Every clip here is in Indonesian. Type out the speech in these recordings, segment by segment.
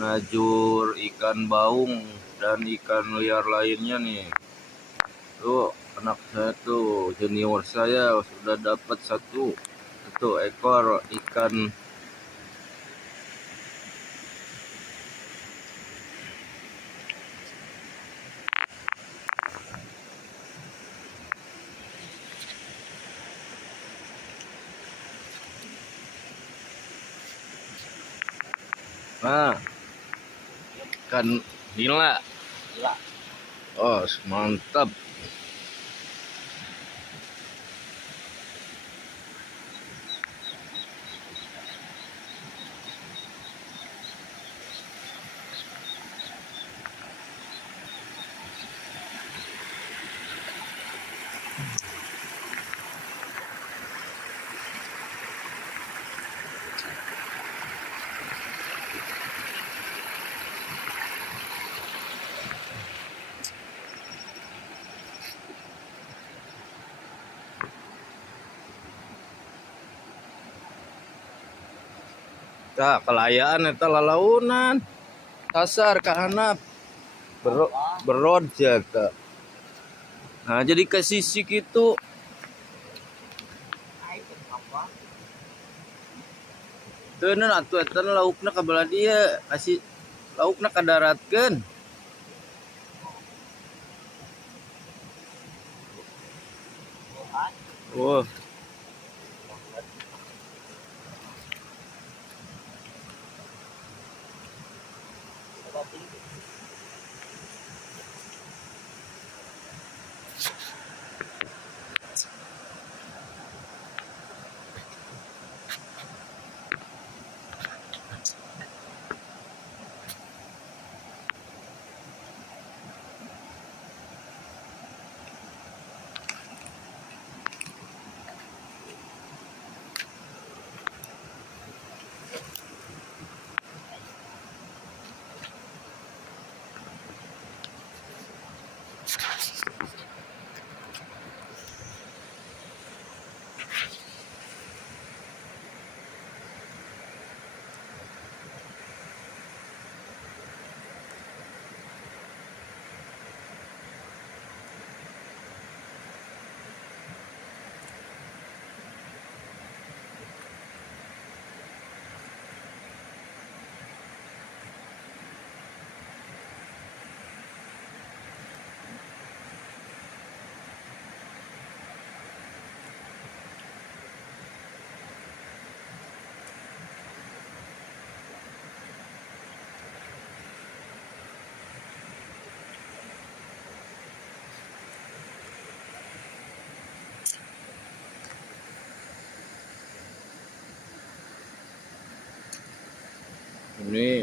najur ikan baung dan ikan liar lainnya nih. Tuh anak saya tuh, junior saya sudah dapat satu ekor ikan. Nah, ikan nila. Oh, mantap. Tak kelayaan eta lalaunan. Dasar ka hanap. Berod jaga. Nah, jadi ke sisi gitu. Teuneun atuh eta laukna ka bala dia, kasih laukna kadaratkeun. Wah. Ini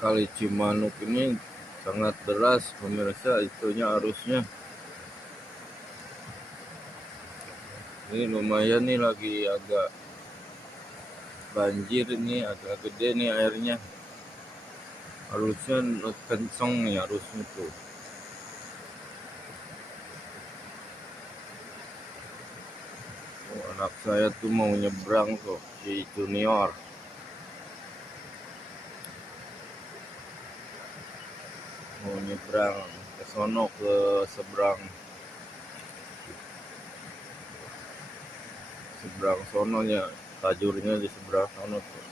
Kali Cimanuk ini sangat deras pemirsa, itunya arusnya. Ini lumayan nih, lagi agak banjir ini, agak gede nih airnya. Arusnya kenceng nih arusnya tuh. Oh, anak saya tuh mau nyebrang tuh, si junior. Mau nyebrang ke sono, ke seberang sononya, tajurnya di seberang sono tuh.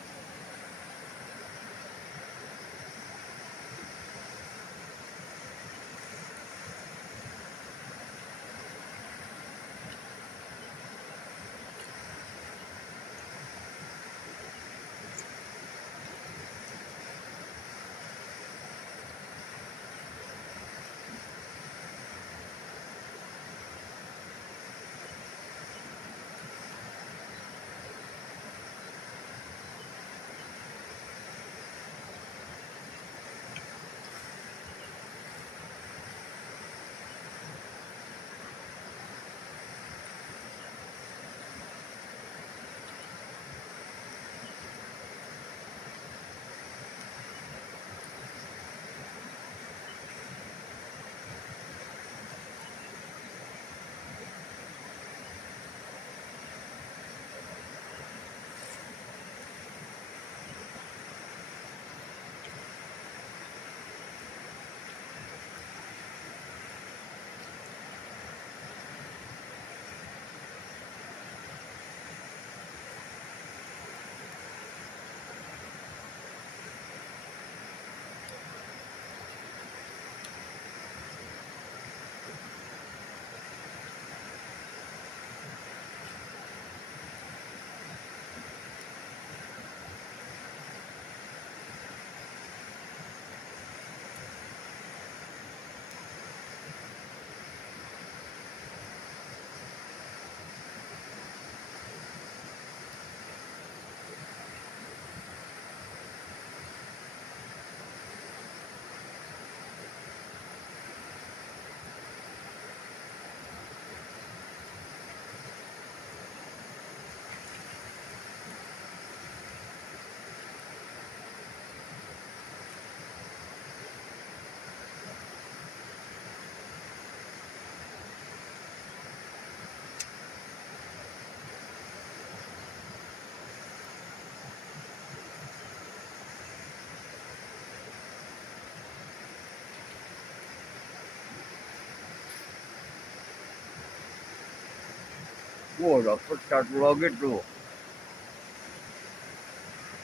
Wah, dapet satu lagi tuh.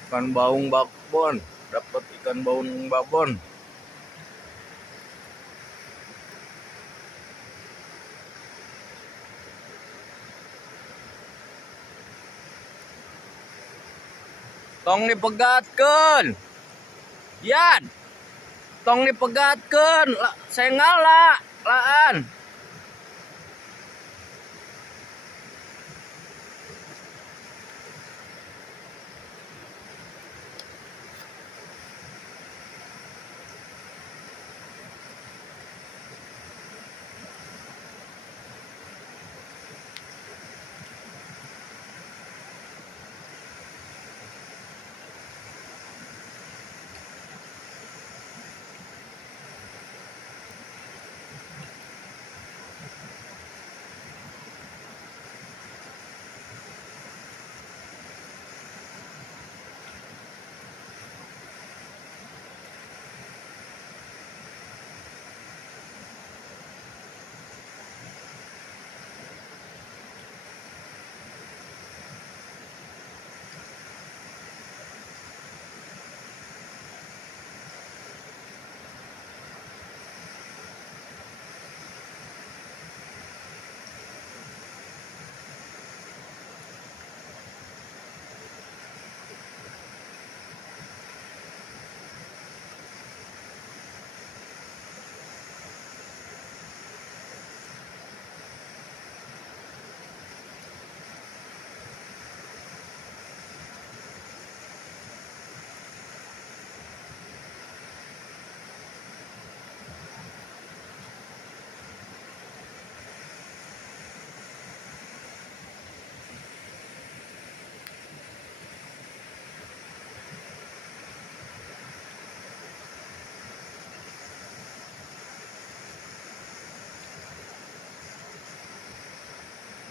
Ikan baung babon. Dapat ikan baung babon. Tong dipegatkeun. Yan, tong dipegatkeun. Saya ngalah, laan.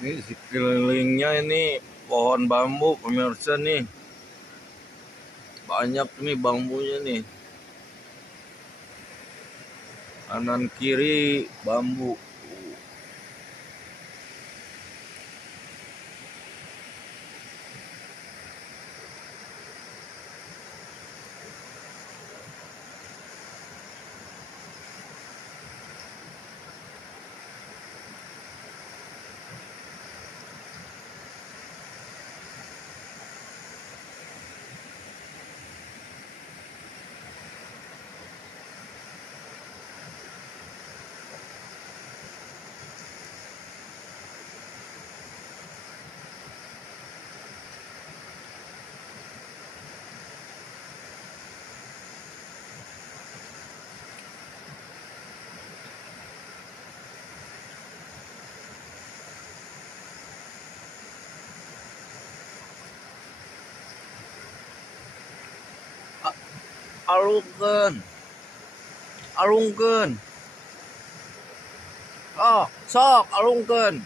Ini sekelilingnya ini pohon bambu pemirsa nih. Banyak nih bambunya nih. Kanan kiri bambu. Alungkeun. Alungkeun. Oh, sok alungkeun.